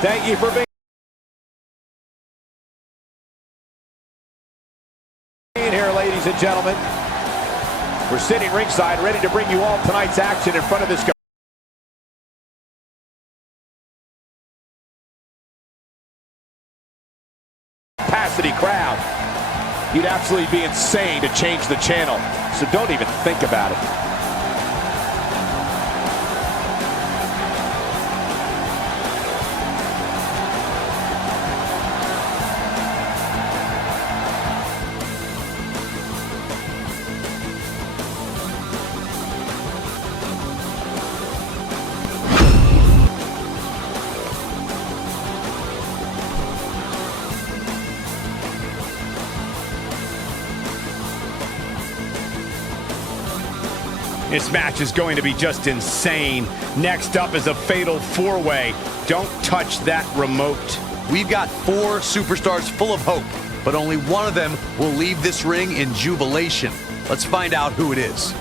Thank you for being here, ladies and gentlemen. We're sitting ringside, ready to bring you all tonight's action in front of this capacity crowd. You'd absolutely be insane to change the channel, so don't even think about it. This match is going to be just insane. Next up is a fatal four-way. Don't touch that remote. We've got 4 superstars full of hope, but only one of them will leave this ring in jubilation. Let's find out who it is.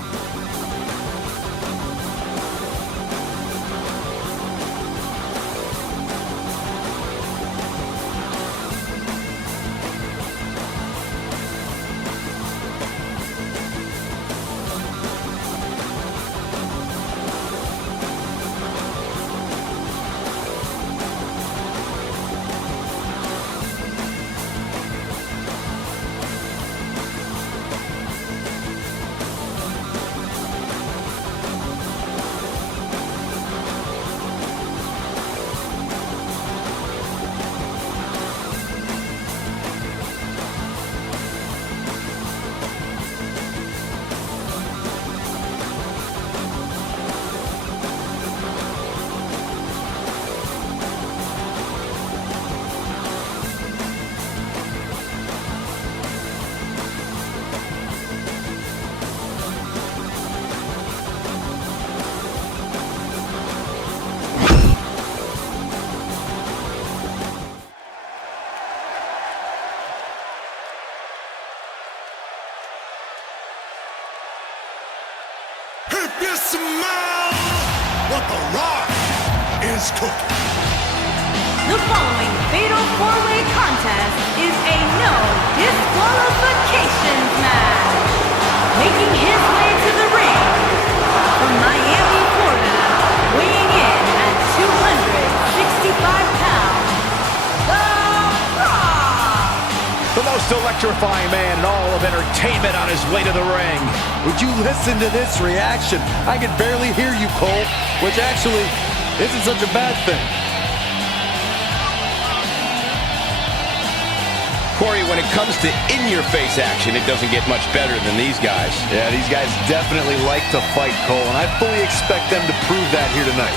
If you smell what the Rock is cooking. The following fatal four-way contest is a no disqualifications match. Making his way to the ring from Miami, Florida, weighing in at 265 pounds, The Rock. the most electrifying man in all of entertainment on his way to the ring. Would you listen to this reaction? I can barely hear you, Cole, which actually isn't such a bad thing. Corey, when it comes to in-your-face action, it doesn't get much better than these guys. Yeah, these guys definitely like to fight, Cole, and I fully expect them to prove that here tonight.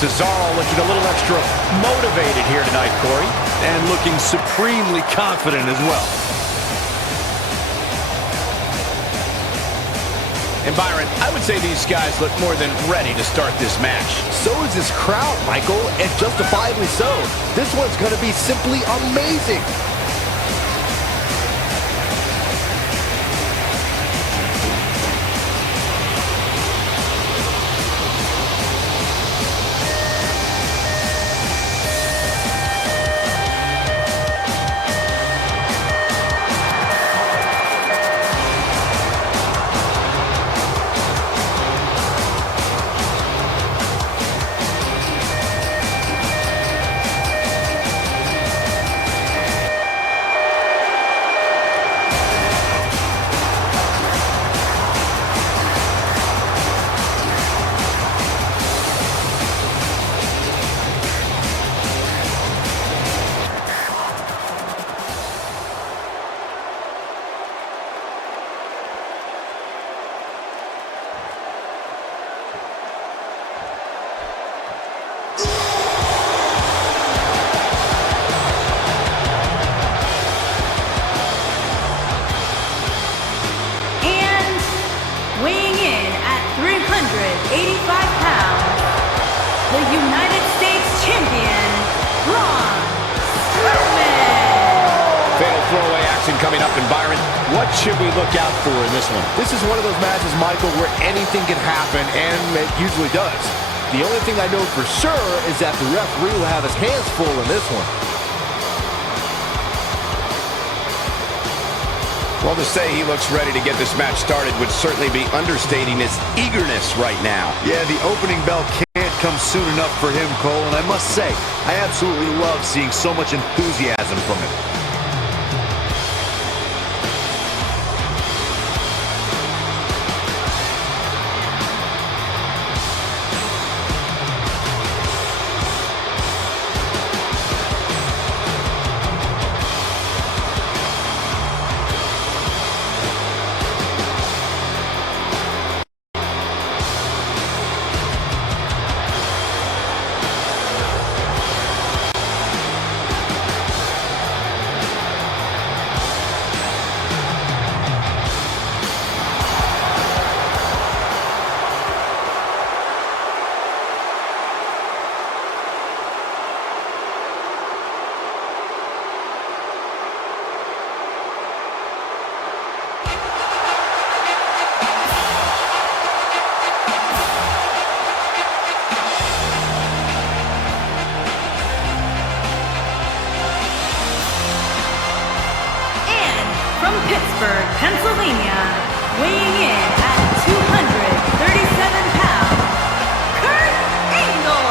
Cesaro looking a little extra motivated here tonight, Corey. And looking supremely confident as well. And Byron, I would say these guys look more than ready to start this match. So is this crowd, Michael, and justifiably so. This one's going to be simply amazing. Weighing in at 385 pounds, the United States Champion, BRAUN STROWMAN. Fatal throwaway action coming up. And Byron, what should we look out for in this one? This is one of those matches, Michael, where anything can happen, and it usually does. The only thing I know for sure is that the referee will have his hands full in this one. Well, to say he looks ready to get this match started would certainly be understating his eagerness right now. Yeah, the opening bell can't come soon enough for him, Cole, and I must say, I absolutely love seeing so much enthusiasm from him. From Pittsburgh, Pennsylvania, weighing in at 237 pounds, kurtangle.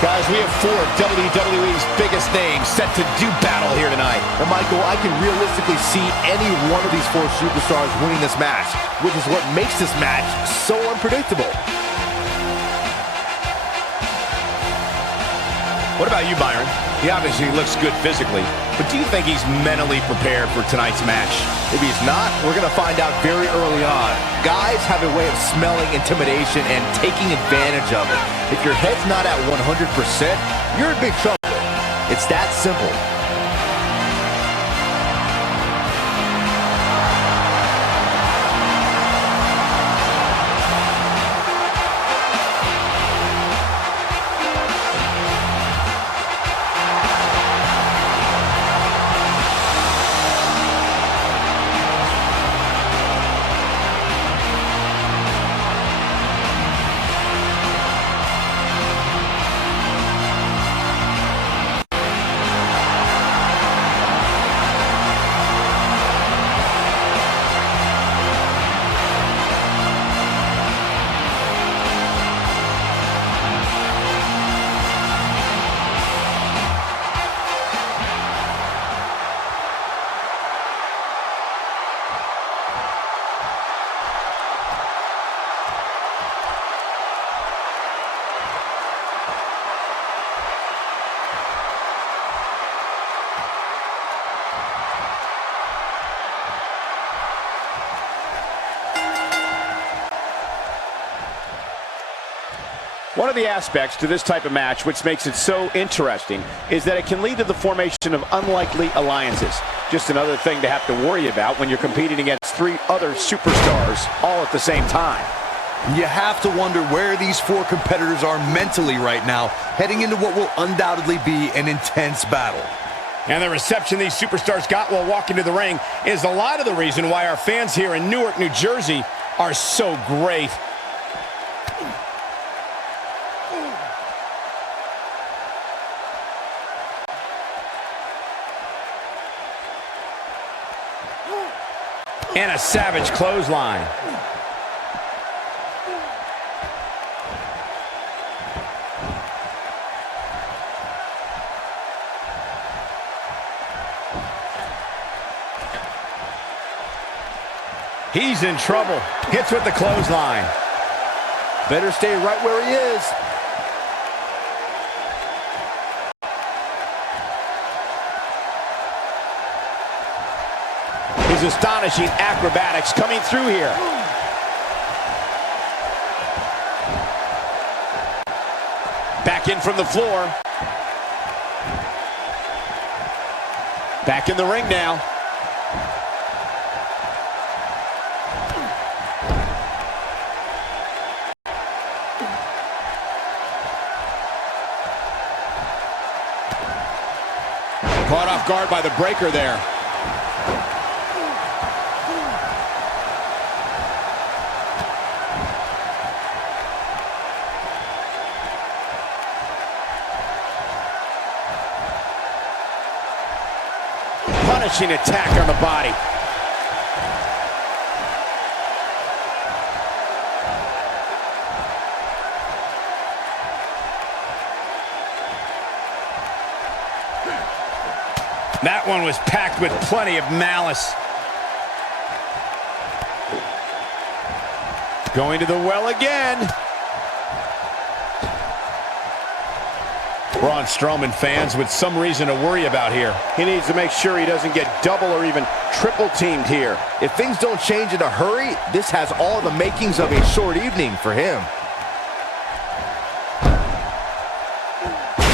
Guys, we have four of WWE's biggest names set to do battle here tonight. And Michael, I can realistically see any one of these four superstars winning this match, which is what makes this match so unpredictable. What about you, Byron? He obviously looks good physically, but do you think he's mentally prepared for tonight's match? If he's not, we're going to find out very early on. Guys have a way of smelling intimidation and taking advantage of it. If your head's not at 100%, you're in big trouble. It's that simple. One of the aspects to this type of match which makes it so interesting is that it can lead to the formation of unlikely alliances. Just another thing to have to worry about when you're competing against 3 other superstars all at the same time. You have to wonder where these 4 competitors are mentally right now, heading into what will undoubtedly be an intense battle. And the reception these superstars got while walking to the ring is a lot of the reason why our fans here in Newark, New Jersey are so great. And a savage clothesline. He's in trouble. Hits with the clothesline. Better stay right where he is. His astonishing acrobatics coming through here. Back in from the floor. Back in the ring now. Caught off guard by the breaker there. Punishing attack on the body. That one was packed with plenty of malice. Going to the well again. Braun Strowman fans with some reason to worry about here. He needs to make sure he doesn't get double or even triple teamed here. If things don't change in a hurry, this has all the makings of a short evening for him.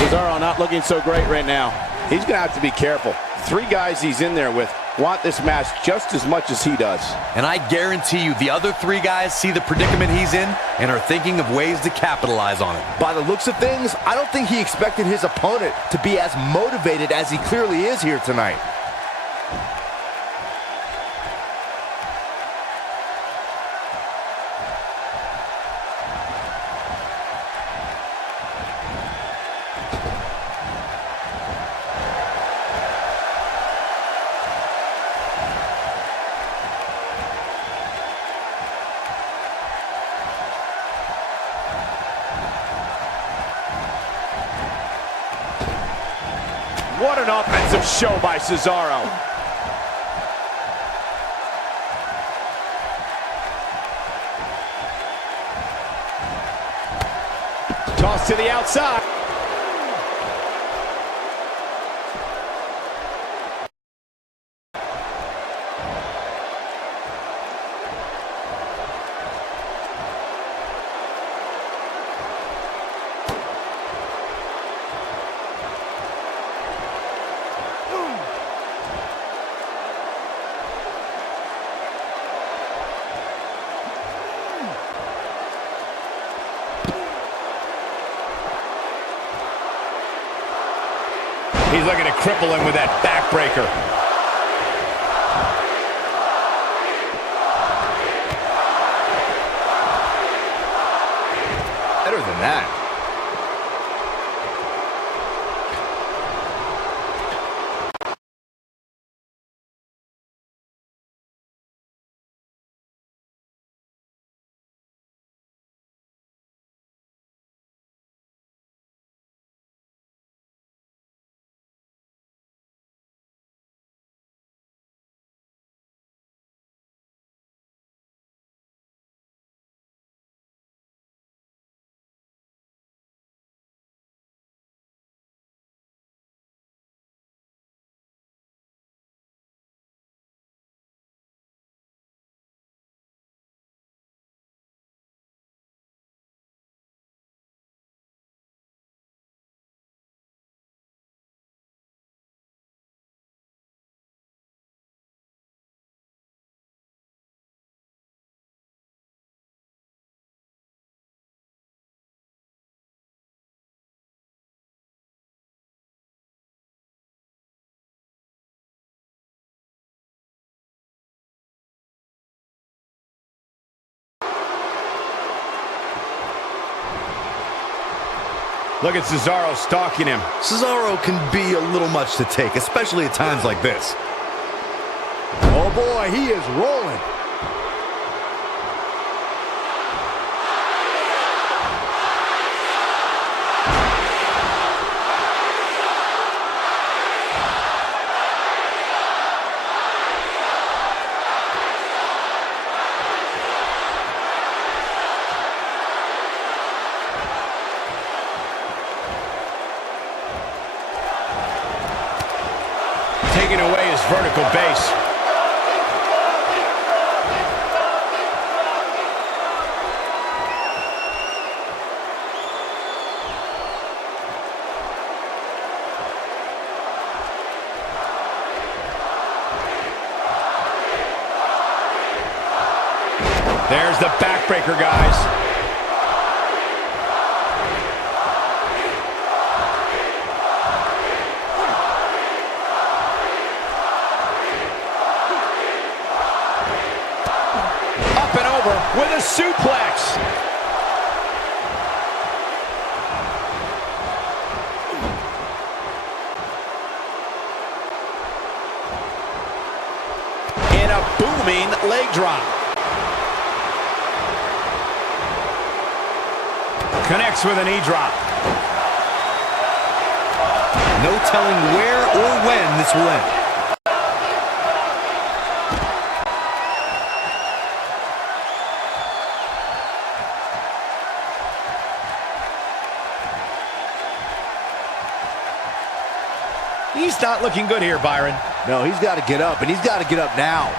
CESARO not looking so great right now. He's going to have to be careful. 3 guys he's in there with want this match just as much as he does. And I guarantee you the other 3 guys see the predicament he's in and are thinking of ways to capitalize on it. By the looks of things, I don't think he expected his opponent to be as motivated as he clearly is here tonight. What an offensive show by CESARO. Toss to the outside. He's looking to cripple him with that backbreaker. Better than that. Look at Cesaro stalking him. Cesaro can be a little much to take, especially at times like this. Oh boy, he is rolling. Taking away his vertical base. There's the backbreaker, guys. Up and over with a suplex. And a booming leg drop. Connects with a knee drop. No telling where or when this will end. He's not looking good here, Byron. No, he's got to get up, and he's got to get up now.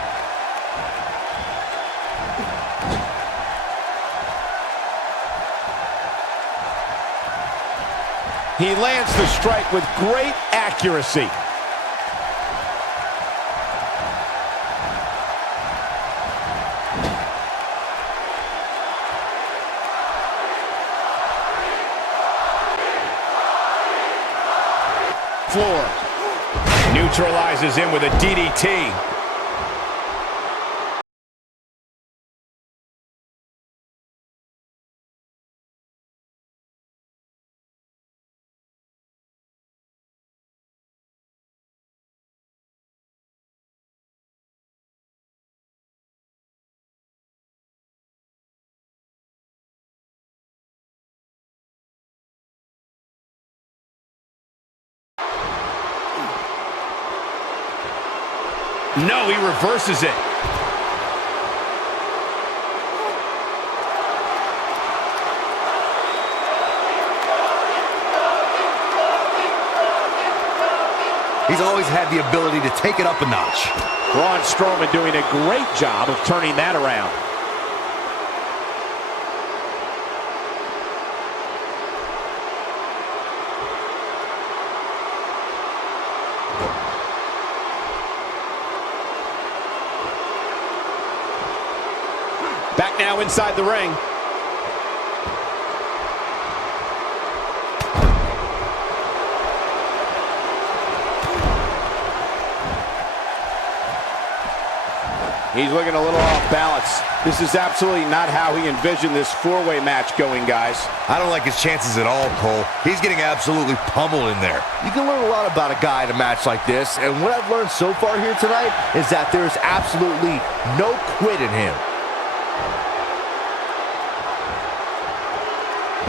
He lands the strike with great accuracy. Floor. Neutralizes him with a DDT. No, he reverses it. He's always had the ability to take it up a notch. Braun Strowman doing a great job of turning that around. Back now inside the ring. He's looking a little off balance. This is absolutely not how he envisioned this four-way match going, guys. I don't like his chances at all, Cole. He's getting absolutely pummeled in there. You can learn a lot about a guy in a match like this, and what I've learned so far here tonight is that there's absolutely no quit in him.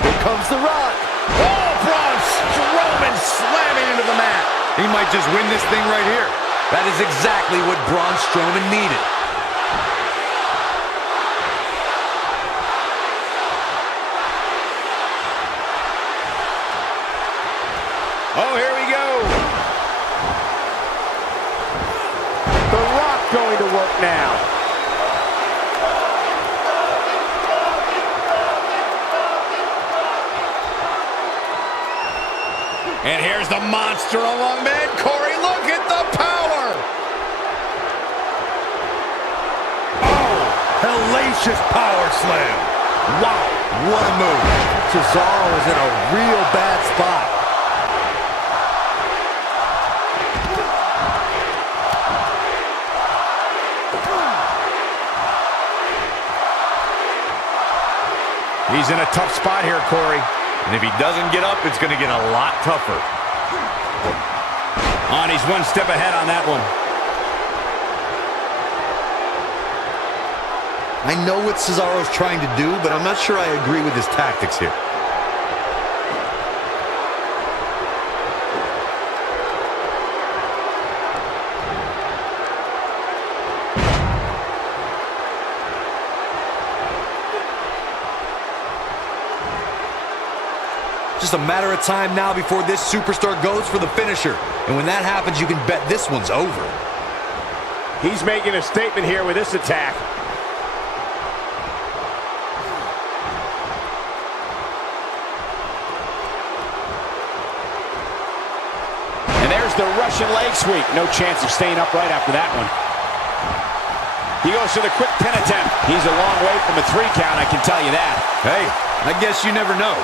Here comes the Rock. Oh, Braun Strowman slamming into the mat. He might just win this thing right here. That is exactly what Braun Strowman needed. Oh, here we go. The Rock going to work now. And here's the monster among men. Corey, look at the power. Oh, hellacious power slam. Wow, what a move. Cesaro is in a real bad spot. He's in a tough spot here, Corey. And if he doesn't get up, it's going to get a lot tougher. On, he's one step ahead on that one. I know what Cesaro's trying to do, but I'm not sure I agree with his tactics here. Just a matter of time now before this superstar goes for the finisher. And when that happens, you can bet this one's over. He's making a statement here with this attack. And there's the Russian leg sweep. No chance of staying upright after that one. He goes for the quick pin attempt. He's a long way from a 3 count, I can tell you that. Hey, I guess you never know.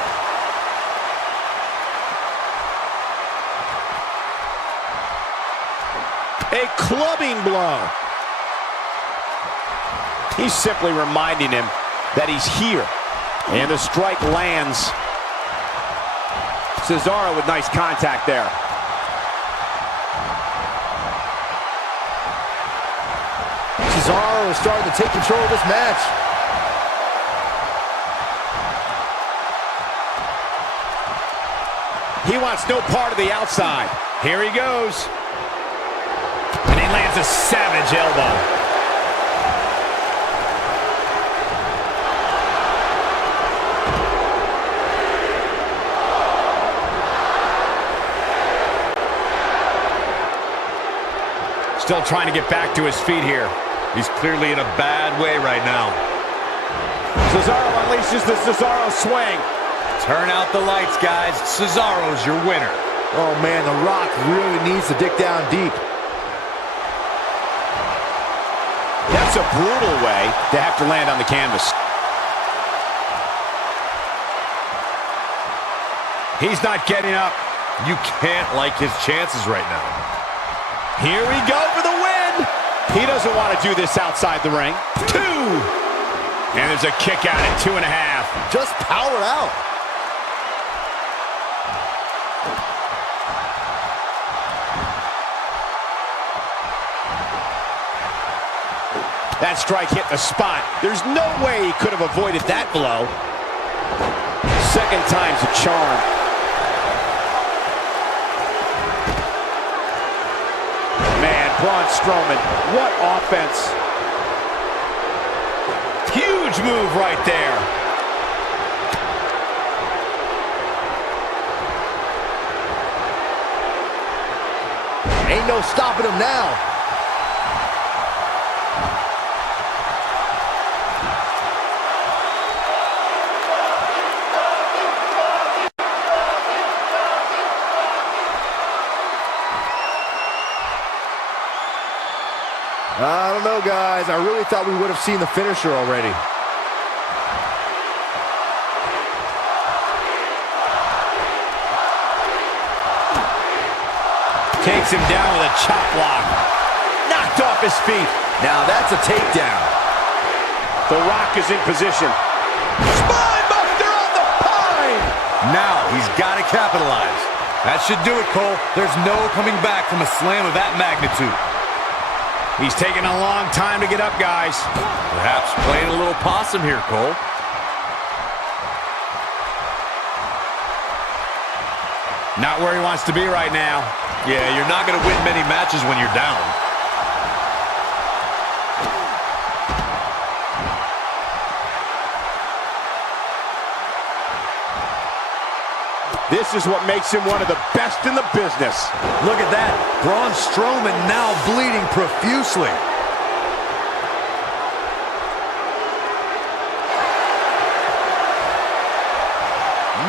A clubbing blow. He's simply reminding him that he's here. And the strike lands. Cesaro with nice contact there. Cesaro is starting to take control of this match. He wants no part of the outside. Here he goes. And he lands a savage elbow. Still trying to get back to his feet here. He's clearly in a bad way right now. Cesaro unleashes the Cesaro swing. Turn out the lights, guys. Cesaro's your winner. Oh man, The Rock really needs to dig down deep. That's a brutal way to have to land on the canvas. He's not getting up. You can't like his chances right now. Here we go for the win. He doesn't want to do this outside the ring. 2. And there's a kick out at 2.5. Just power out. That strike hit the spot. There's no way he could have avoided that blow. Second time's a charm. Man, Braun Strowman, what offense. Huge move right there. Ain't no stopping him now. I don't know, guys. I really thought we would have seen the finisher already. Takes him down with a chop block. Knocked off his feet. Now that's a takedown. The Rock is in position. Spine buster on the pine. Now he's got to capitalize. That should do it, Cole. There's no coming back from a slam of that magnitude. He's taking a long time to get up, guys. Perhaps playing a little possum here, Cole. Not where he wants to be right now. Yeah, you're not going to win many matches when you're down. This is what makes him one of the best in the business. Look at that. Braun Strowman now bleeding profusely.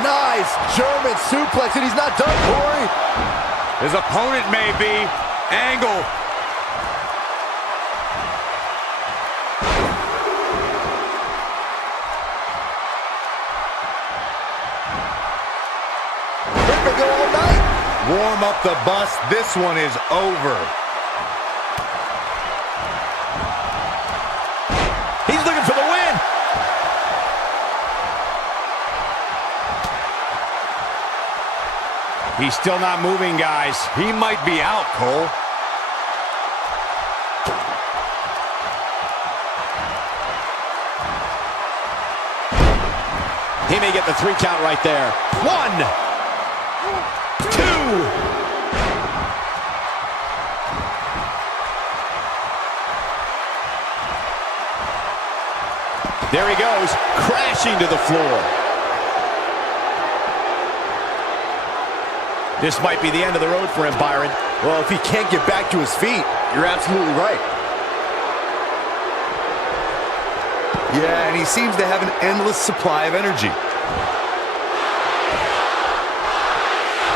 Nice German suplex, and he's not done, Corey. His opponent may be. Angle. Here we go all night. Warm up the bus. This one is over. He's looking for the win. He's still not moving, guys. He might be out, Cole. He may get the 3 count right there. 1, 2. There he goes, crashing to the floor. This might be the end of the road for him, Byron. Well, if he can't get back to his feet, you're absolutely right. Yeah, and he seems to have an endless supply of energy.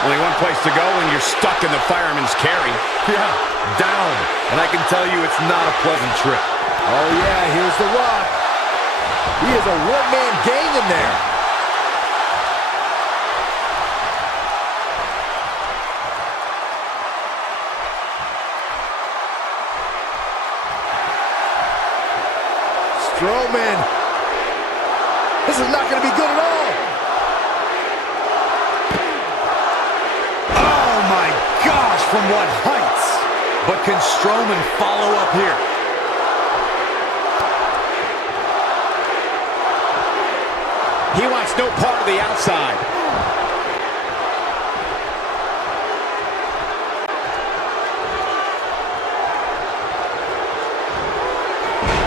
Only one place to go when you're stuck in the fireman's carry. Yeah, down. And I can tell you it's not a pleasant trip. Oh, yeah, here's The Rock. He is a one-man gang in there. Strowman. This is not going to be good at all. Oh my gosh, from what heights? But can Strowman follow up here? He wants no part of the outside.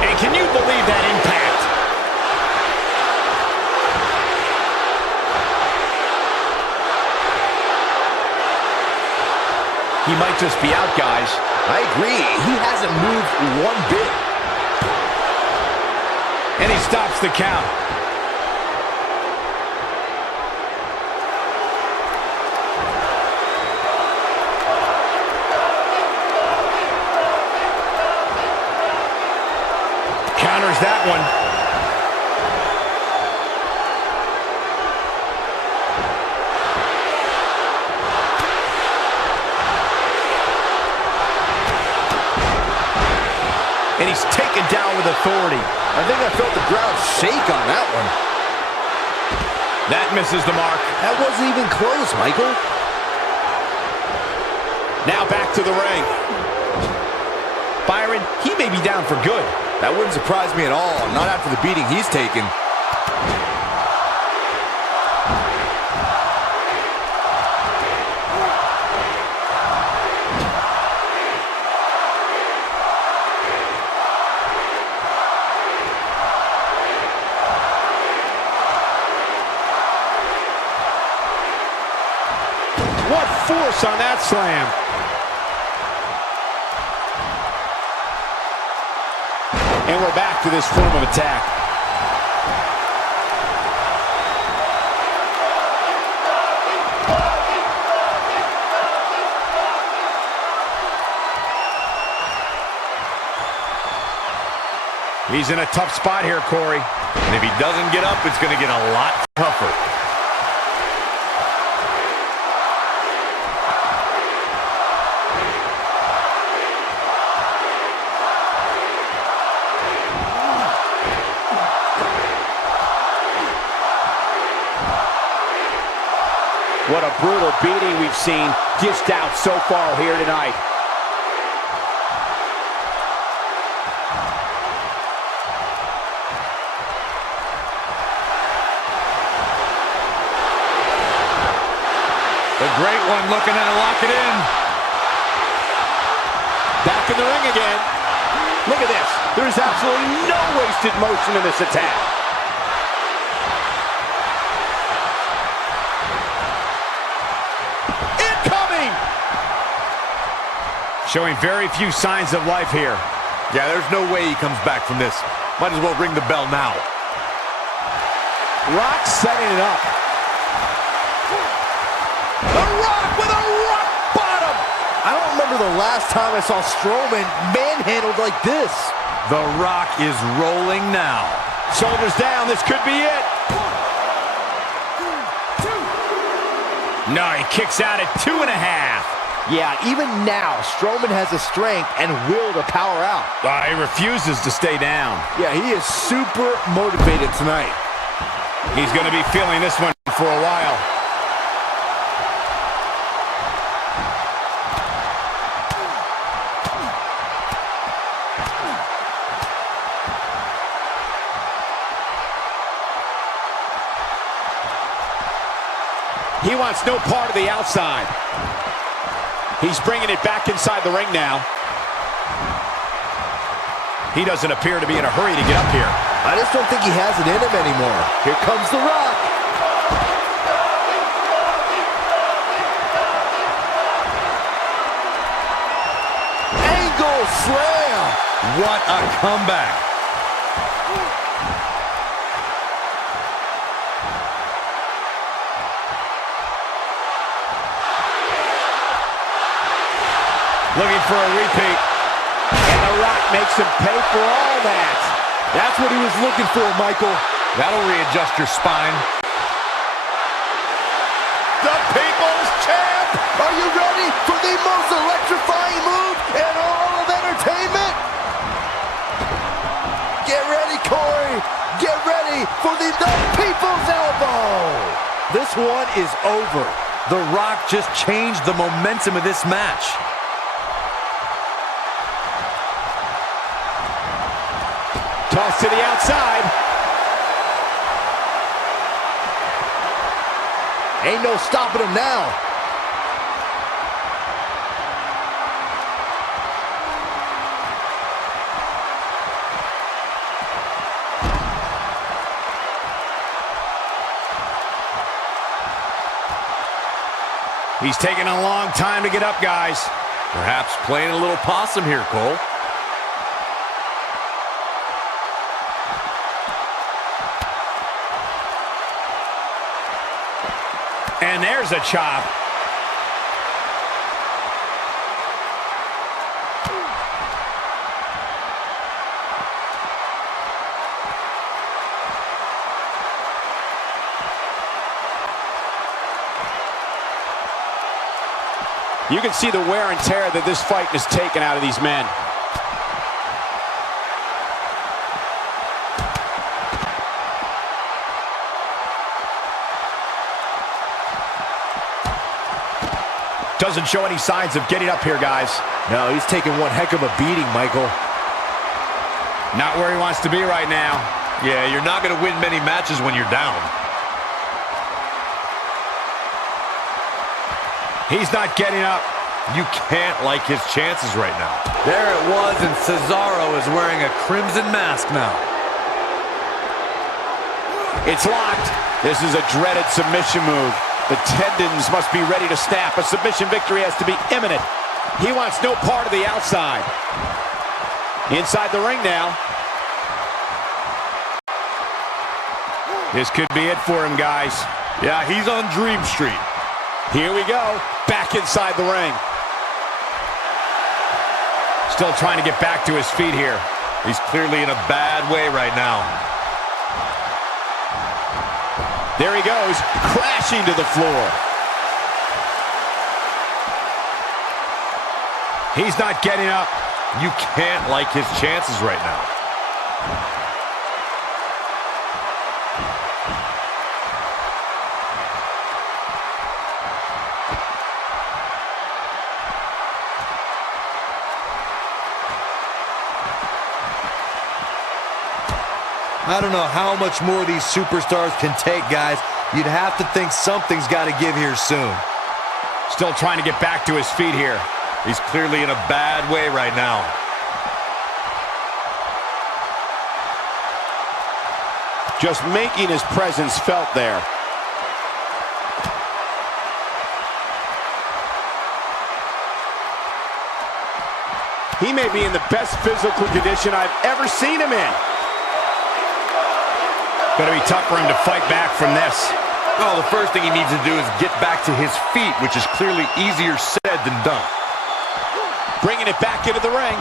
And can you believe that impact? He might just be out, guys. I agree. He hasn't moved one bit. And he stops the count. Counters that one. And he's taken down with authority. I think I felt the ground shake on that one. That misses the mark. That wasn't even close, Michael. Now back to the ring. Byron, he may be down for good. That wouldn't surprise me at all, not after the beating he's taken. What force on that slam. And we're back to this form of attack. He's in a tough spot here, Corey. And if he doesn't get up, it's going to get a lot tougher. What a brutal beating we've seen dished out so far here tonight. The great one looking to lock it in. Back in the ring again. Look at this. There's absolutely no wasted motion in this attack. Showing very few signs of life here. Yeah, there's no way he comes back from this. Might as well ring the bell now. Rock setting it up. The Rock with a rock bottom. I don't remember the last time I saw Strowman manhandled like this. The Rock is rolling now. Shoulders down, this could be it. No, he kicks out at 2.5. Yeah, even now, Strowman has the strength and will to power out. He refuses to stay down. Yeah, he is super motivated tonight. He's going to be feeling this one for a while. He wants no part of the outside. He's bringing it back inside the ring now. He doesn't appear to be in a hurry to get up here. I just don't think he has it in him anymore. Here comes The Rock. Angle slam. What a comeback. Looking for a repeat. And The Rock makes him pay for all that. That's what he was looking for, Michael. That'll readjust your spine. The People's Champ! Are you ready for the most electrifying move in all of entertainment? Get ready, Corey! Get ready for the People's Elbow! This one is over. The Rock just changed the momentum of this match. Toss to the outside. Ain't no stopping him now. He's taking a long time to get up, guys. Perhaps playing a little possum here, Cole. And there's a chop. You can see the wear and tear that this fight has taken out of these men. Doesn't show any signs of getting up here, guys. No, he's taking one heck of a beating, Michael. Not where he wants to be right now. Yeah, you're not going to win many matches when you're down. He's not getting up. You can't like his chances right now. There it was, and Cesaro is wearing a crimson mask now. It's locked. This is a dreaded submission move. The tendons must be ready to snap. A submission victory has to be imminent. He wants no part of the outside. Inside the ring now. This could be it for him, guys. Yeah, he's on Dream Street. Here we go. Back inside the ring. Still trying to get back to his feet here. He's clearly in a bad way right now. There he goes, crashing to the floor. He's not getting up. You can't like his chances right now. I don't know how much more these superstars can take, guys. You'd have to think something's got to give here soon. Still trying to get back to his feet here. He's clearly in a bad way right now. Just making his presence felt there. He may be in the best physical condition I've ever seen him in. Going to be tough for him to fight back from this. Well, the first thing he needs to do is get back to his feet, which is clearly easier said than done. Bringing it back into the ring.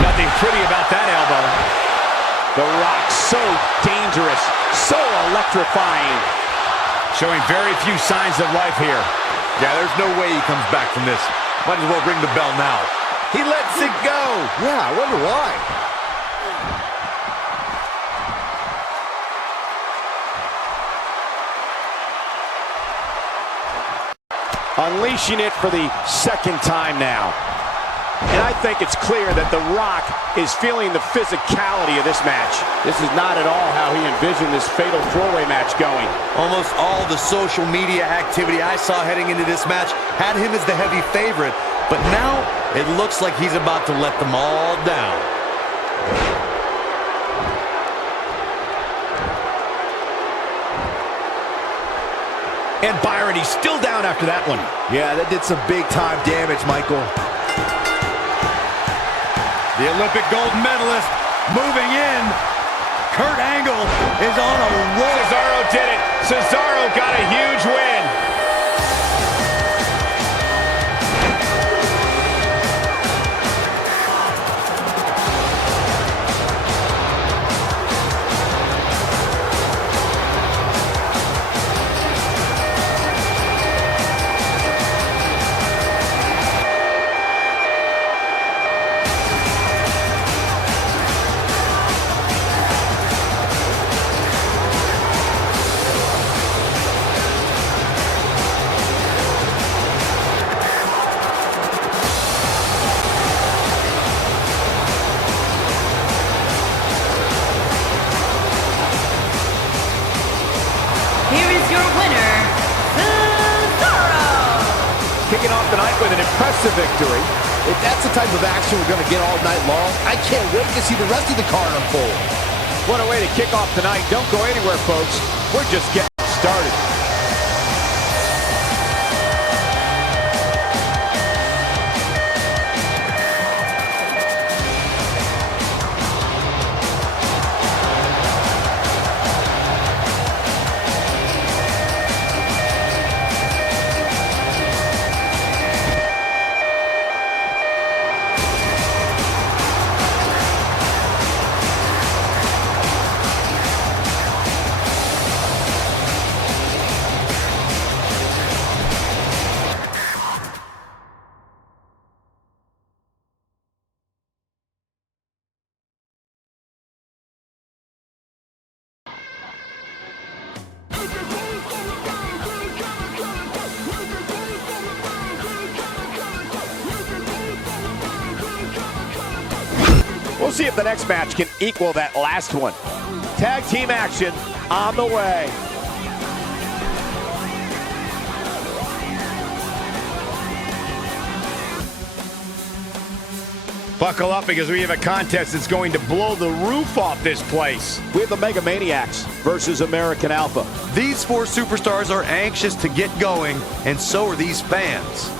Nothing pretty about that elbow. The Rock, so dangerous, so electrifying. Showing very few signs of life here. Yeah, there's no way he comes back from this. Might as well ring the bell now. He lets it go. Yeah, I wonder why. Unleashing it for the second time now. And I think it's clear that The Rock is feeling the physicality of this match. This is not at all how he envisioned this fatal four-way match going. Almost all the social media activity I saw heading into this match had him as the heavy favorite, but now it looks like he's about to let them all down. And Byron, he's still down after that one. Yeah, that did some big-time damage, Michael. The Olympic gold medalist moving in. Kurt Angle is on a roll. Cesaro did it. Cesaro got a huge win. Here is your winner, Cesaro! Kicking off the night with an impressive victory. If that's the type of action we're going to get all night long, I can't wait to see the rest of the card unfold. What a way to kick off tonight. Don't go anywhere, folks. We're just getting started. We'll see if the next match can equal that last one. Tag team action on the way. Buckle up because we have a contest that's going to blow the roof off this place. We have the Mega Maniacs versus American Alpha. These four superstars are anxious to get going, and so are these fans.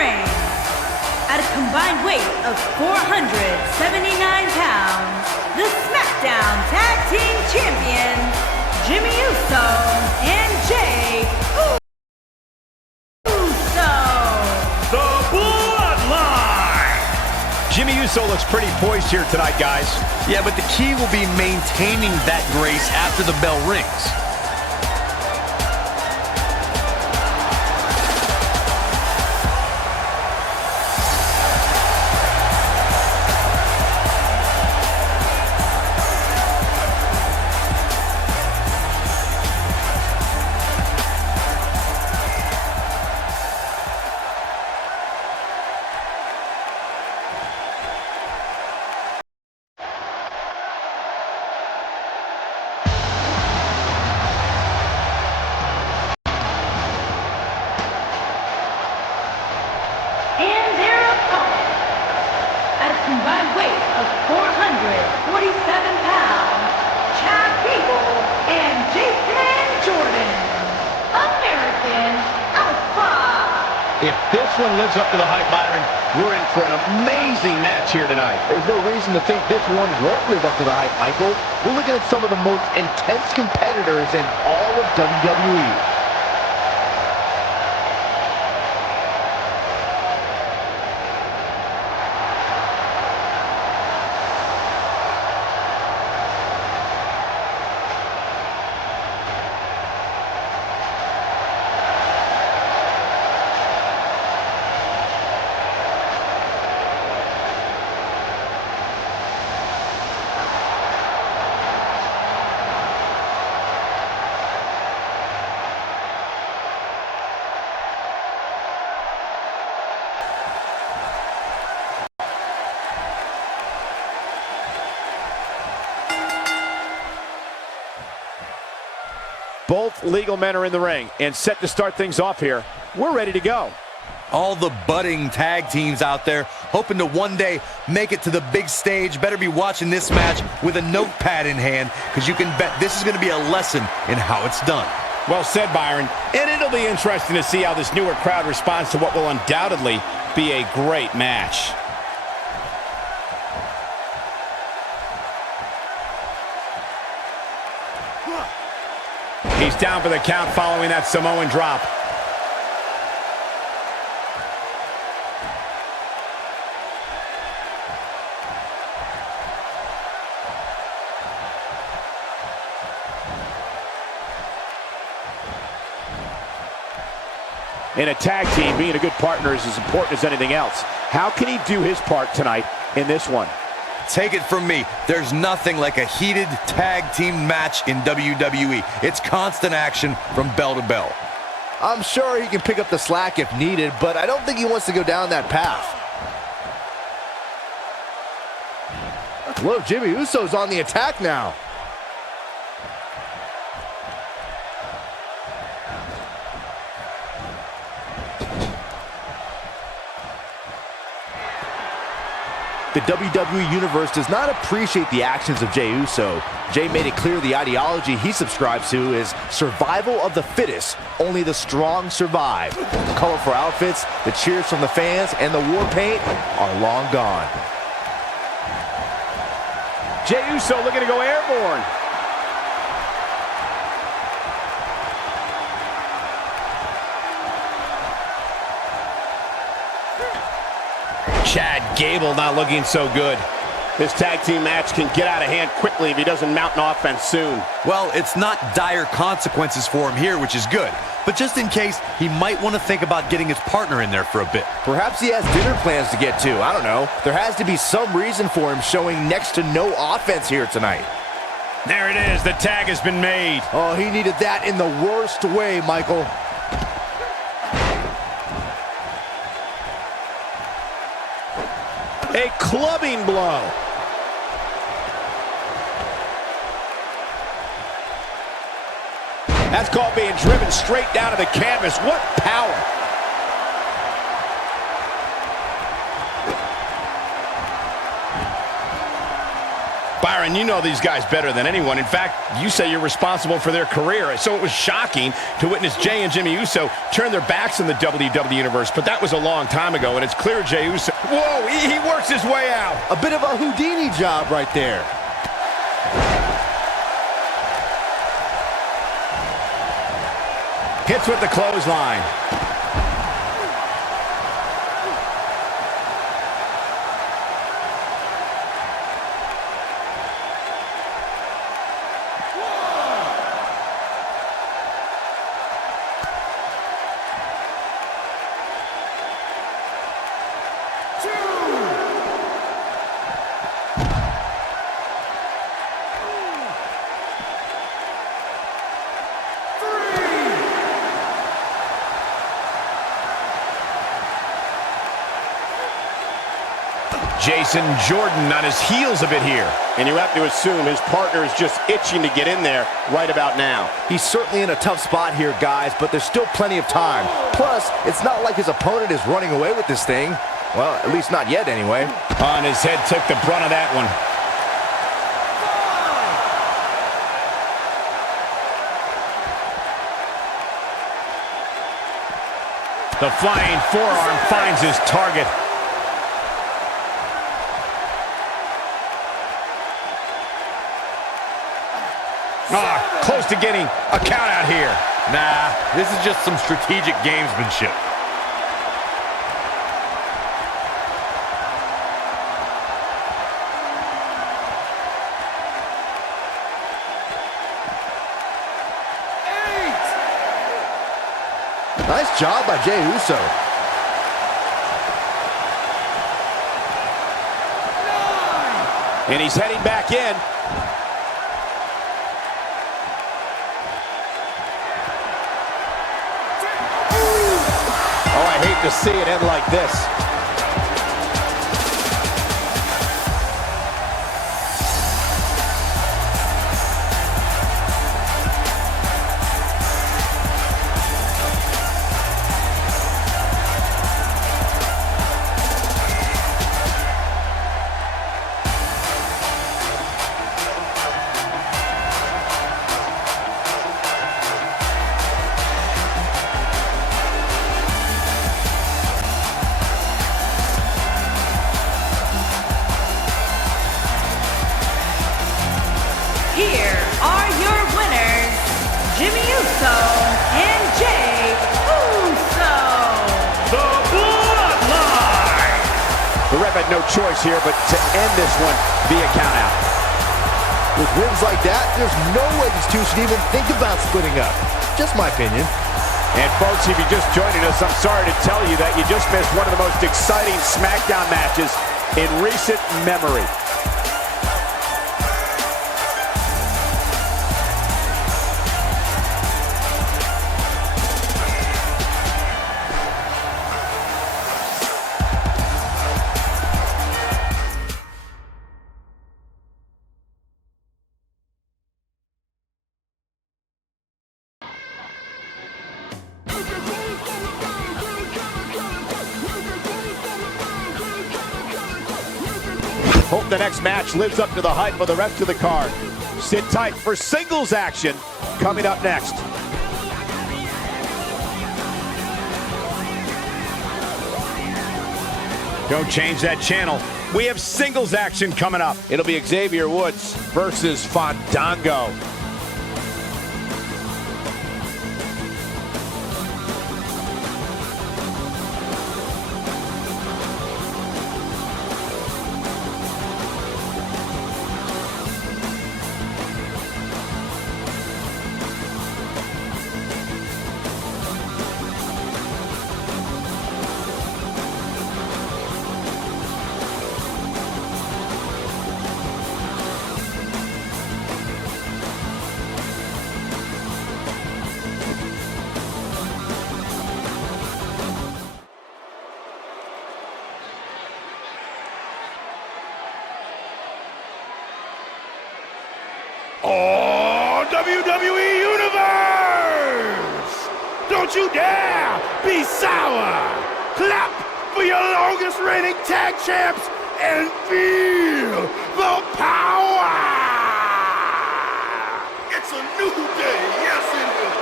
ring, at a combined weight of 479 pounds, the Smackdown Tag Team Champions, Jimmy Uso and Jey Uso. The Bloodline! Jimmy Uso looks pretty poised here tonight, guys. Yeah, but the key will be maintaining that grace after the bell rings. And their opponent, at a combined weight of 447 pounds, Chad Gable and Jason Jordan, American Alpha. If this one lives up to the hype, Byron, we're in for an amazing match here tonight. There's no reason to think this one won't live up to the hype, Michael. We're looking at some of the most intense competitors in all of WWE. Both legal men are in the ring and set to start things off here. We're ready to go. All the budding tag teams out there hoping to one day make it to the big stage better be watching this match with a notepad in hand, because you can bet this is going to be a lesson in how it's done. Well said, Byron. And it'll be interesting to see how this newer crowd responds to what will undoubtedly be a great match. He's down for the count following that Samoan drop. In a tag team, being a good partner is as important as anything else. How can he do his part tonight in this one? Take it from me, there's nothing like a heated tag team match in WWE. It's constant action from bell to bell. I'm sure he can pick up the slack if needed, but I don't think he wants to go down that path. Look, Jimmy Uso's on the attack now. The WWE Universe does not appreciate the actions of Jey Uso. Jey made it clear the ideology he subscribes to is survival of the fittest. Only the strong survive. The colorful outfits, the cheers from the fans, and the war paint are long gone. Jey Uso looking to go airborne. Chad Gable not looking so good. This tag team match can get out of hand quickly if he doesn't mount an offense soon. Well, it's not dire consequences for him here, which is good. But just in case, he might want to think about getting his partner in there for a bit. Perhaps he has dinner plans to get to. I don't know. There has to be some reason for him showing next to no offense here tonight. There it is. The tag has been made. Oh, he needed that in the worst way, Michael. A clubbing blow. That's called being driven straight down to the canvas. What power. Byron, Byron, you know these guys better than anyone. In fact, you say you're responsible for their career. So it was shocking to witness Jey and Jimmy Uso turn their backs in the WWE Universe. But that was a long time ago, and it's clear Jey Uso... Whoa, he works his way out. A bit of a Houdini job right there. Hits with the clothesline. Jason Jordan on his heels a bit here. And you have to assume his partner is just itching to get in there right about now. He's certainly in a tough spot here, guys, but there's still plenty of time. Plus, it's not like his opponent is running away with this thing. Well, at least not yet, anyway. On his head, took the brunt of that one. The flying forearm finds his target. Close to getting a count out here. Nah, this is just some strategic gamesmanship. Nice job by Jey Uso. And he's heading back in. Oh, I hate to see it end like this. Here are your winners, Jimmy Uso and Jey Uso. The Bloodline! The ref had no choice here but to end this one via countout. With wins like that, there's no way these two should even think about splitting up. Just my opinion. And folks, if you're just joining us, I'm sorry to tell you that you just missed one of the most exciting Smackdown matches in recent memory. Hope the next match lives up to the hype of the rest of the card. Sit tight for singles action coming up next. Don't change that channel. We have singles action coming up. It'll be Xavier Woods versus Fandango. Oh, WWE Universe! Don't you dare be sour! Clap for your longest reigning tag champs and feel the power. It's a new day. Yes, it is.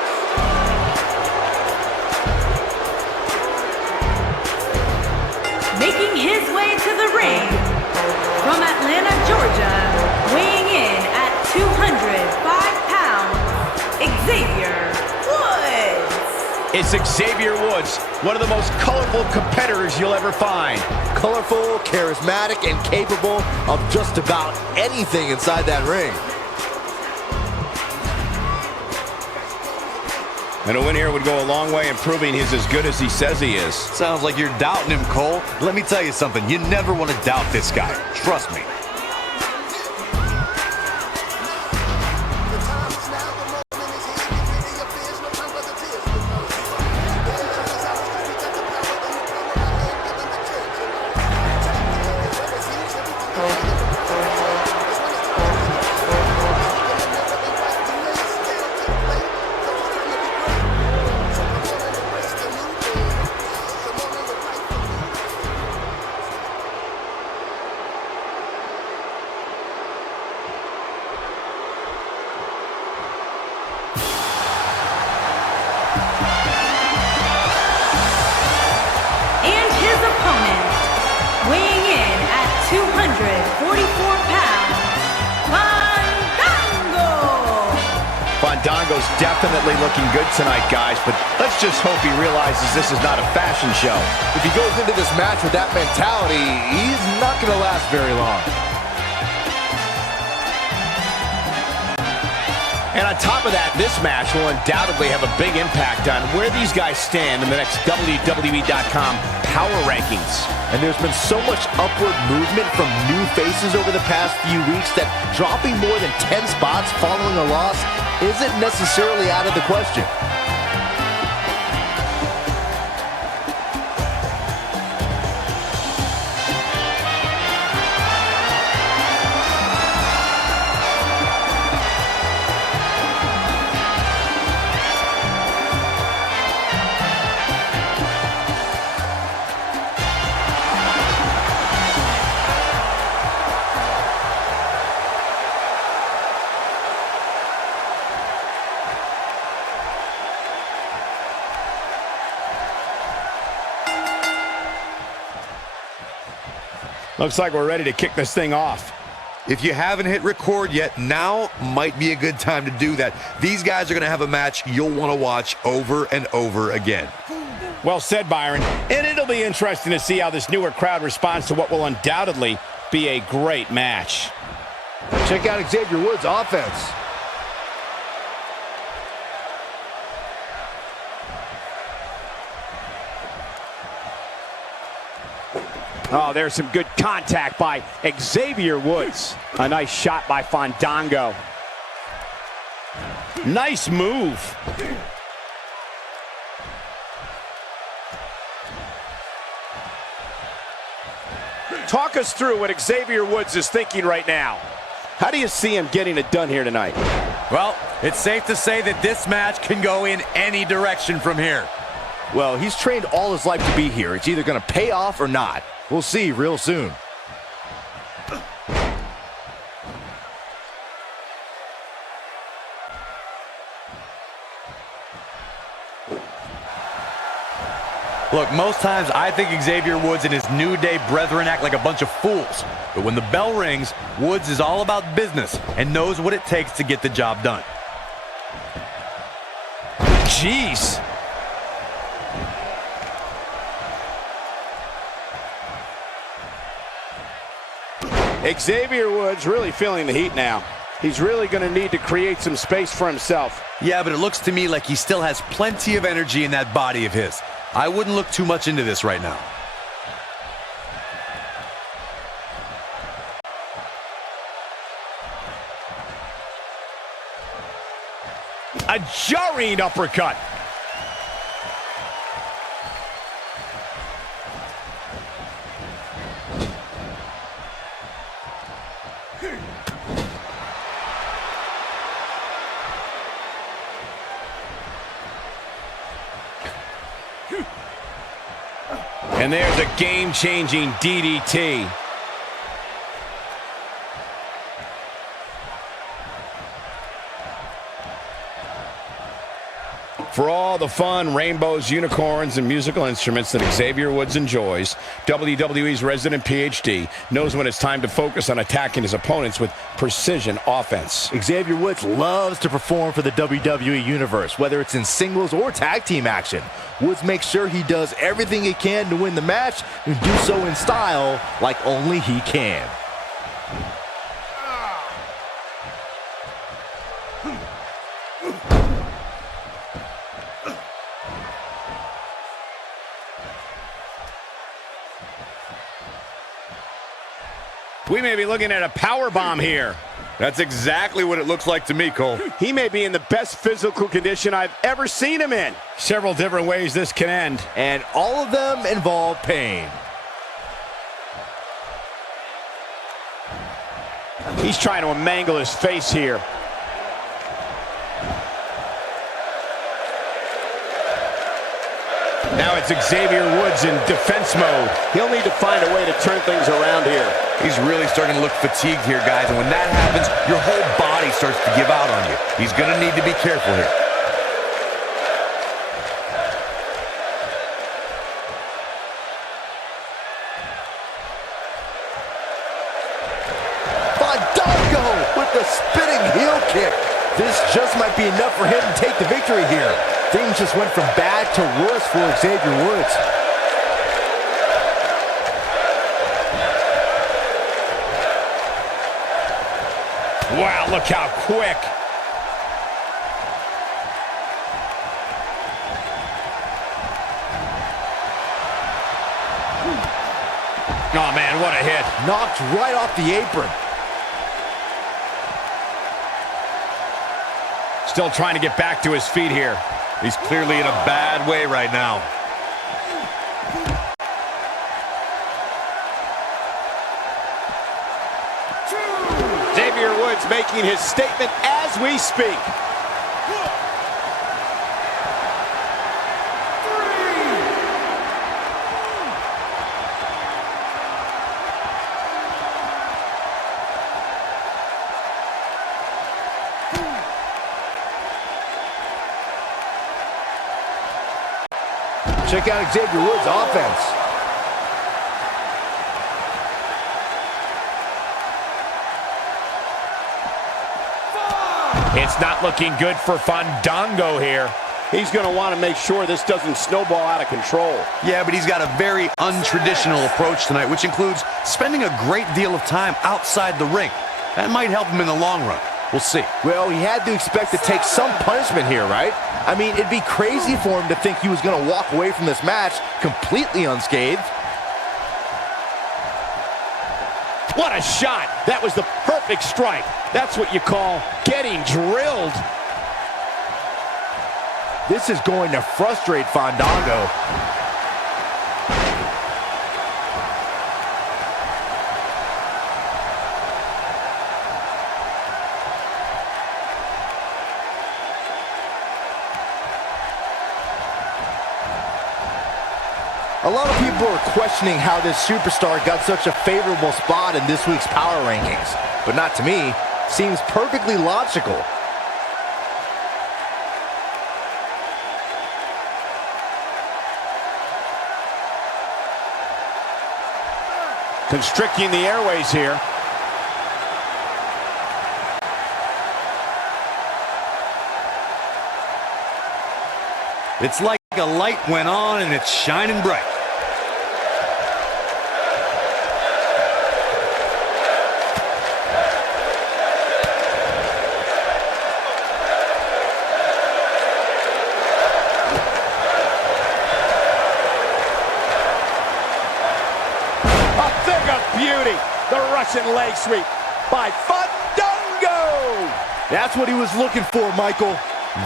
Making his way to the ring from Atlanta, Georgia, weighing in at 205 pounds, Xavier Woods. It's Xavier Woods, one of the most colorful competitors you'll ever find. Colorful, charismatic, and capable of just about anything inside that ring. And a win here would go a long way in proving he's as good as he says he is. Sounds like you're doubting him, Cole. Let me tell you something. You never want to doubt this guy. Trust me. And his opponent, weighing in at 244 pounds, FANDANGO. Fandango's definitely looking good tonight, guys, but let's just hope he realizes this is not a fashion show. If he goes into this match with that mentality, he's not going to last very long. And on top of that, this match will undoubtedly have a big impact on where these guys stand in the next WWE.com Power Rankings. And there's been so much upward movement from new faces over the past few weeks that dropping more than 10 spots following a loss isn't necessarily out of the question. Looks like we're ready to kick this thing off. If you haven't hit record yet, now might be a good time to do that. These guys are going to have a match you'll want to watch over and over again. Well said, Byron. And it'll be interesting to see how this newer crowd responds to what will undoubtedly be a great match. Check out Xavier Woods' offense. Oh, there's some good contact by Xavier Woods. A nice shot by Fandango. Nice move. Talk us through what Xavier Woods is thinking right now. How do you see him getting it done here tonight? Well, it's safe to say that this match can go in any direction from here. Well, he's trained all his life to be here. It's either going to pay off or not. We'll see real soon. Look, most times I think Xavier Woods and his New Day brethren act like a bunch of fools. But when the bell rings, Woods is all about business and knows what it takes to get the job done. Jeez. Xavier Woods really feeling the heat now. He's really going to need to create some space for himself. Yeah, but it looks to me like he still has plenty of energy in that body of his. I wouldn't look too much into this right now. A jarring uppercut. And there's a game-changing DDT. all the fun, rainbows, unicorns, and musical instruments that Xavier Woods enjoys, WWE's resident PhD knows when it's time to focus on attacking his opponents with precision offense. Xavier Woods loves to perform for the WWE Universe, whether it's in singles or tag team action. Woods makes sure he does everything he can to win the match and do so in style like only he can. We may be looking at a power bomb here. That's exactly what it looks like to me, Cole. He may be in the best physical condition I've ever seen him in. Several different ways this can end. And all of them involve pain. He's trying to mangle his face here. Now it's Xavier Woods in defense mode. He'll need to find a way to turn things around here. He's really starting to look fatigued here, guys, and when that happens, your whole body starts to give out on you. He's going to need to be careful here. Fandango with the spinning heel kick. This just might be enough for him to take the victory here. Things just went from bad to worse for Xavier Woods. Wow, look how quick. Oh, man, what a hit. Knocked right off the apron. Still trying to get back to his feet here. He's clearly in a bad way right now. Xavier Woods making his statement as we speak. Check out Xavier Woods' offense. It's not looking good for Fandango here. He's going to want to make sure this doesn't snowball out of control. Yeah, but he's got a very untraditional approach tonight, which includes spending a great deal of time outside the ring. That might help him in the long run. We'll see. Well, he had to expect to take some punishment here, right? I mean, it'd be crazy for him to think he was going to walk away from this match completely unscathed. What a shot! That was the perfect strike. That's what you call getting drilled. This is going to frustrate Fandango. A lot of people are questioning how this superstar got such a favorable spot in this week's power rankings, but not to me. Seems perfectly logical. Constricting the airways here. It's like a light went on and it's shining bright. A thing of beauty. The Russian leg sweep by Fandango. That's what he was looking for, Michael.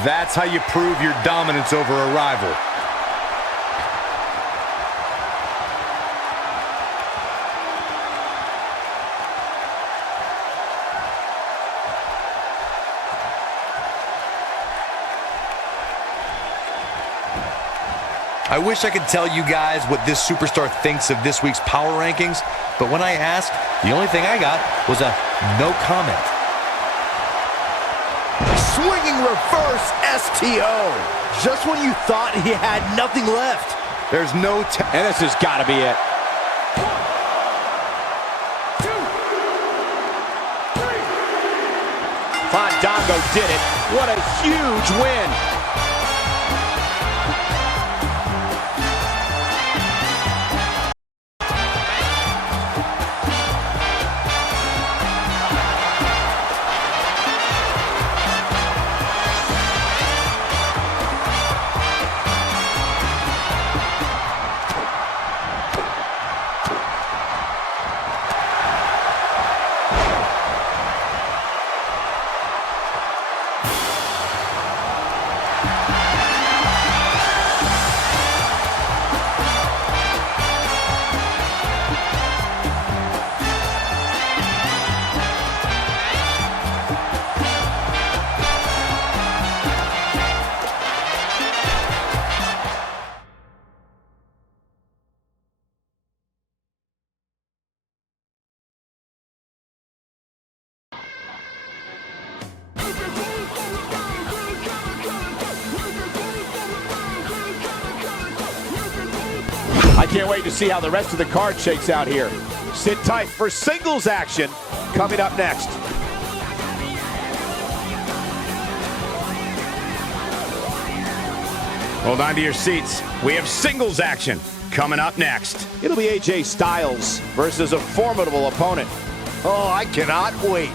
That's how you prove your dominance over a rival. I wish I could tell you guys what this superstar thinks of this week's power rankings, but when I asked, the only thing I got was a no comment. Swinging reverse STO. Just when you thought he had nothing left. There's no and this has got to be it. 1, 2, 3. Fandango did it. What a huge win. I can't wait to see how the rest of the card shakes out here. Sit tight for singles action coming up next. Hold on to your seats. We have singles action coming up next. It'll be ajstyles versus a formidable opponent. Oh, I cannot wait.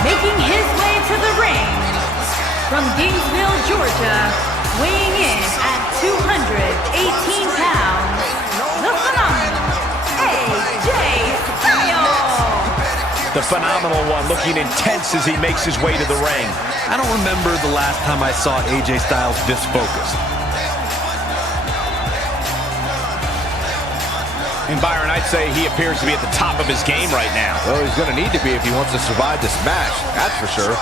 Making his way to the ring from Gainesville, Georgia, weighing in at 218 pounds, the phenomenal ajstyles. The phenomenal one looking intense as he makes his way to the ring. I don't remember the last time I saw AJ Styles this focused. And Byron, I'd say he appears to be at the top of his game right now. Well, he's going to need to be if he wants to survive this match, that's for sure.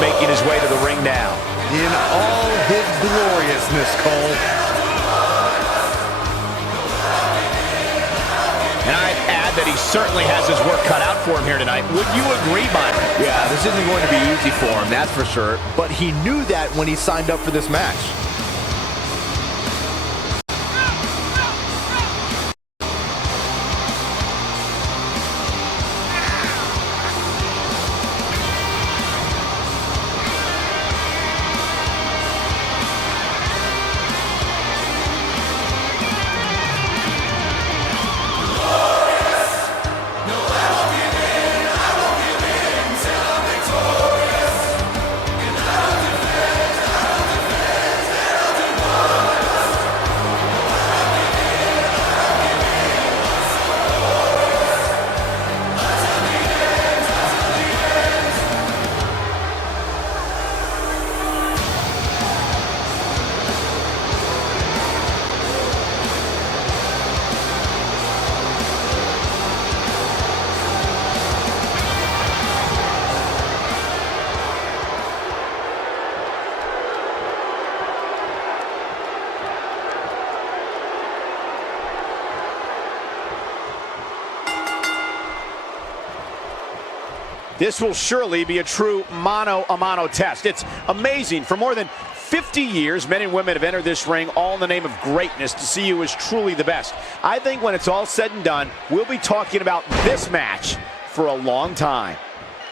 making his way to the ring now. In all his gloriousness, Cole. And I'd add that he certainly has his work cut out for him here tonight. Would you agree, Byron? Yeah, this isn't going to be easy for him, that's for sure. But he knew that when he signed up for this match. This will surely be a true mano-a-mano test. It's amazing. For more than 50 years, men and women have entered this ring all in the name of greatness to see who is truly the best. I think when it's all said and done, we'll be talking about this match for a long time.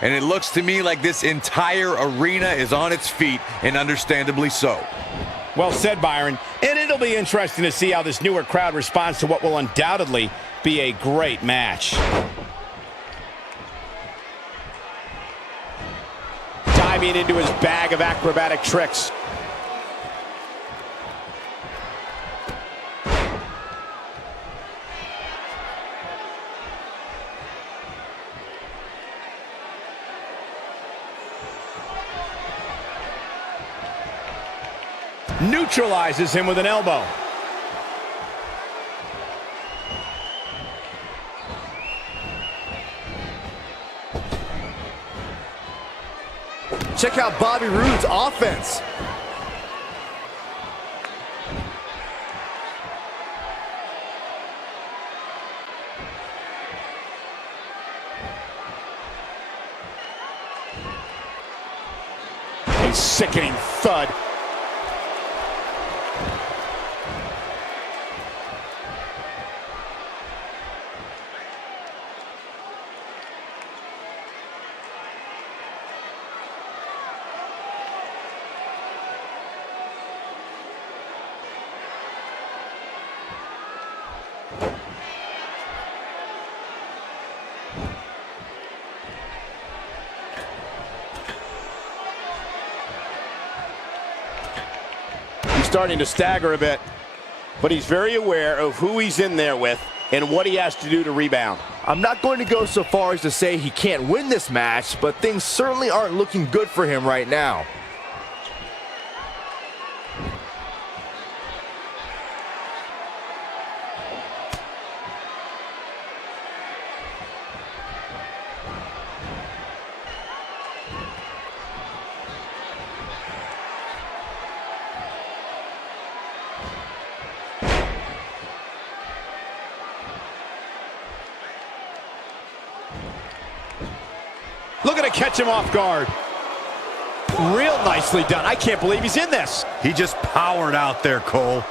And it looks to me like this entire arena is on its feet, and understandably so. Well said, Byron. And it'll be interesting to see how this newer crowd responds to what will undoubtedly be a great match. Diving into his bag of acrobatic tricks. Neutralizes him with an elbow. Check out Bobby Roode's offense. A sickening thud. Starting to stagger a bit, but he's very aware of who he's in there with and what he has to do to rebound. I'm not going to go so far as to say he can't win this match, but things certainly aren't looking good for him right now. Looking to catch him off guard. Real nicely done. I can't believe he's in this. He just powered out there, Cole.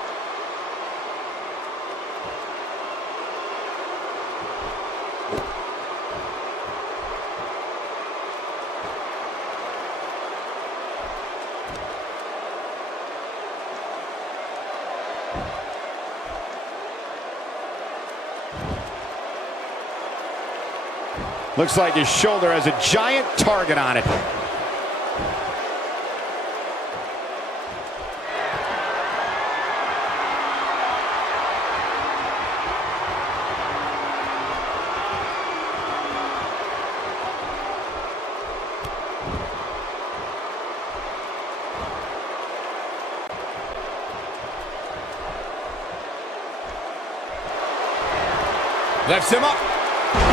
Looks like his shoulder has a giant target on it. Lifts him up.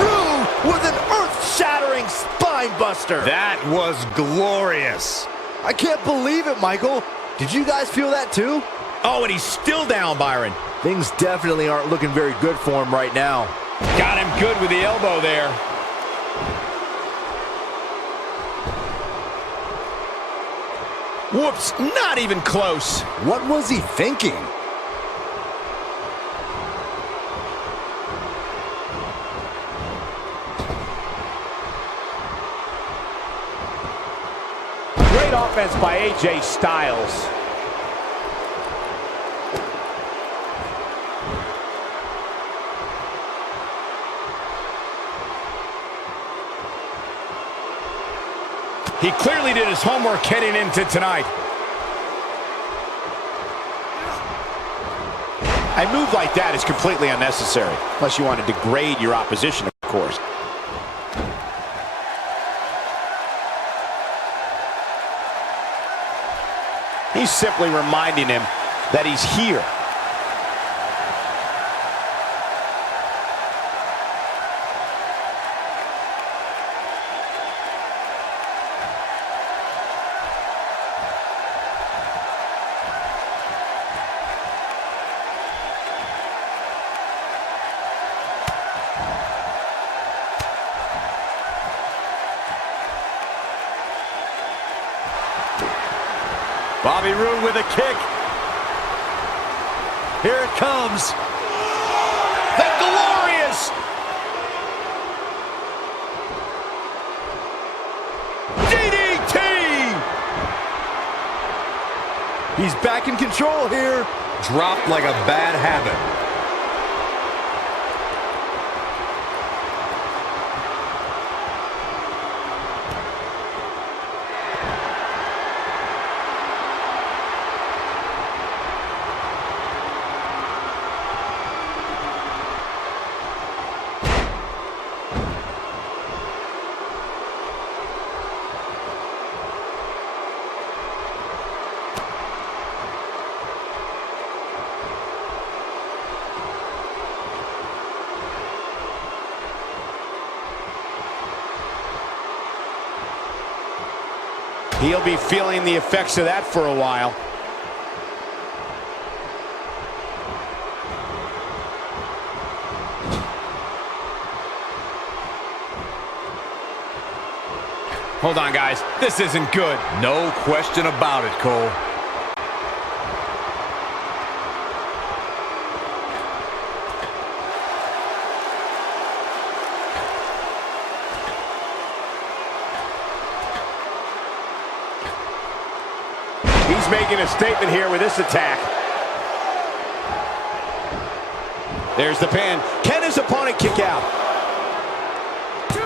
Roode with an earth-shattering spine buster. That was glorious. I can't believe it, Michael. Did you guys feel that too? Oh, and he's still down, Byron. Things definitely aren't looking very good for him right now. Got him good with the elbow there. Whoops, not even close. What was he thinking? Great offense by ajstyles. He clearly did his homework heading into tonight. A move like that is completely unnecessary, unless you want to degrade your opposition, of course. He's simply reminding him that he's here. Bobby Roode with a kick. Here it comes. The glorious DDT! He's back in control here. Dropped like a bad habit. He'll be feeling the effects of that for a while. Hold on, guys. This isn't good. No question about it, Cole. He's making a statement here with this attack. There's the pin. Can his opponent kick out? 2,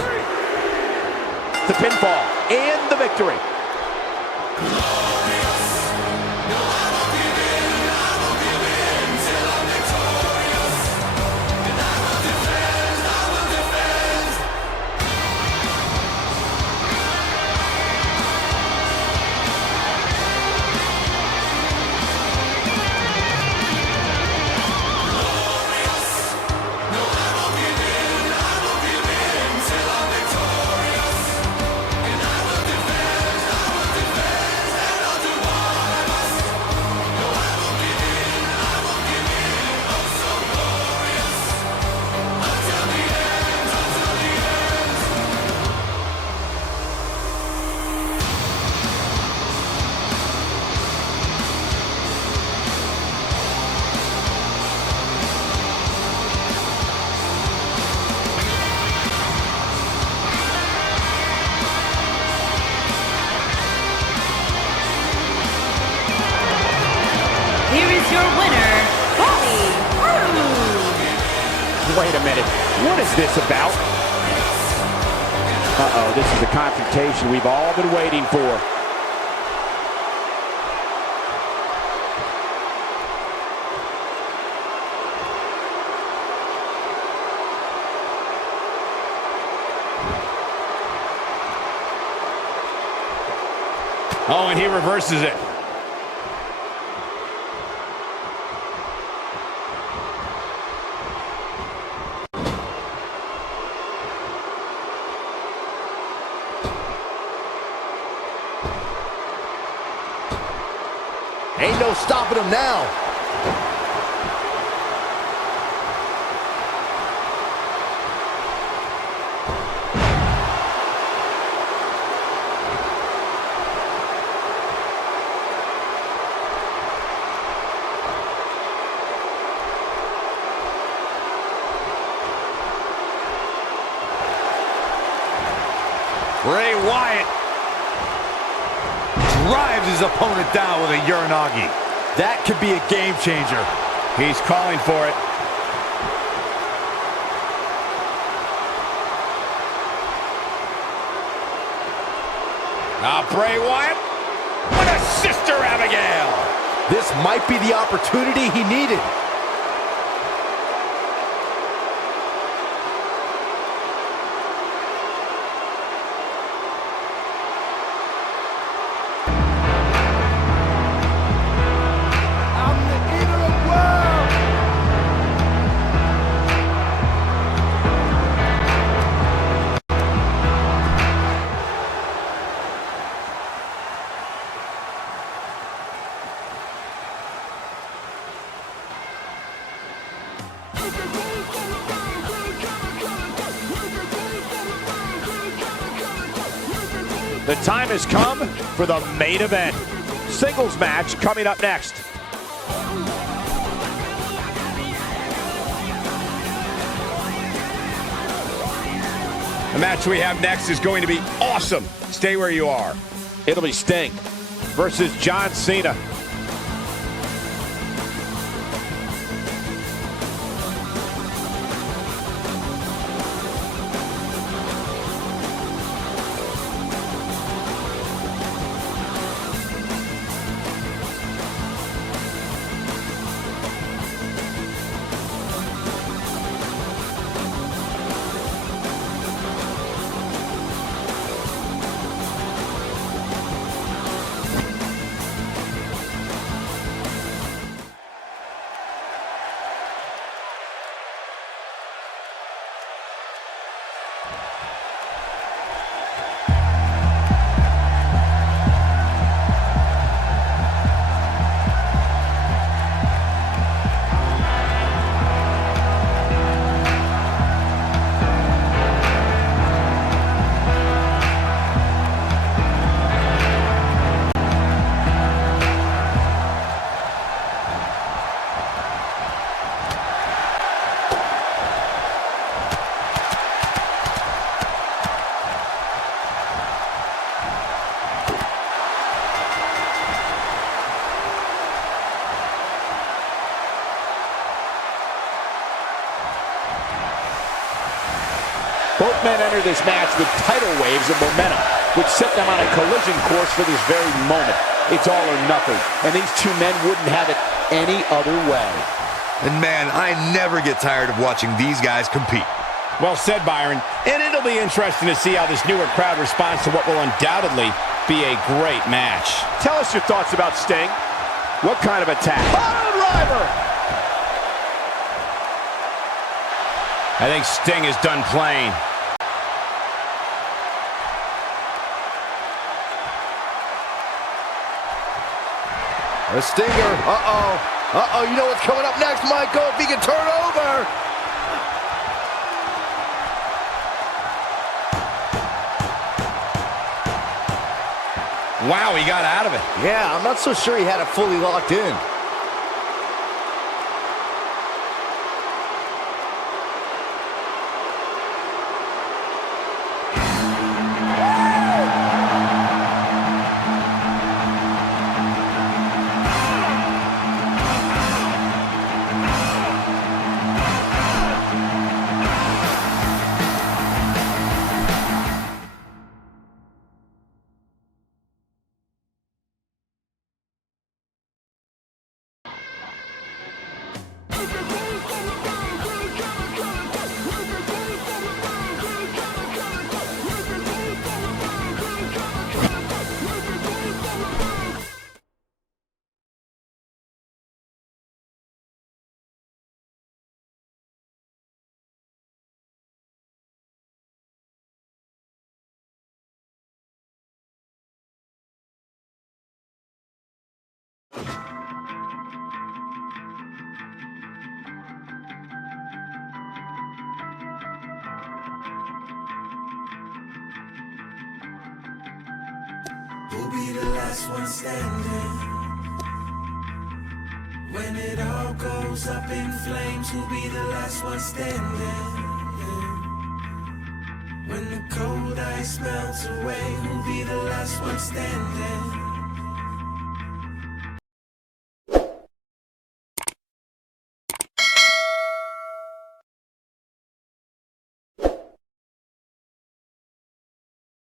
3. The pinfall and the victory. Here is your winner, Bobby Roode. Wait a minute. What is this about? Uh-oh, this is the confrontation we've all been waiting for. Oh, and he reverses it. Ain't no stopping him now. Bray Wyatt drives his opponent down with a Uranagi. That could be a game changer. He's calling for it. Now Bray Wyatt with a Sister Abigail. This might be the opportunity he needed. The time has come for the main event. Singles match coming up next. The match we have next is going to be awesome. Stay where you are. It'll be Sting versus John Cena. Both men enter this match with tidal waves of momentum, which set them on a collision course for this very moment. It's all or nothing, and these two men wouldn't have it any other way. And man, I never get tired of watching these guys compete. Well said, Byron. And it'll be interesting to see how this newer crowd responds to what will undoubtedly be a great match. Tell us your thoughts about Sting. What kind of attack? Pile driver! I think Sting is done playing. A stinger. Uh-oh. Uh-oh, you know what's coming up next, Michael, if he can turn over. Wow, he got out of it. Yeah, I'm not so sure he had it fully locked in. Who'll be the last one standing? When it all goes up in flames, who'll be the last one standing? When the cold ice melts away, who'll be the last one standing?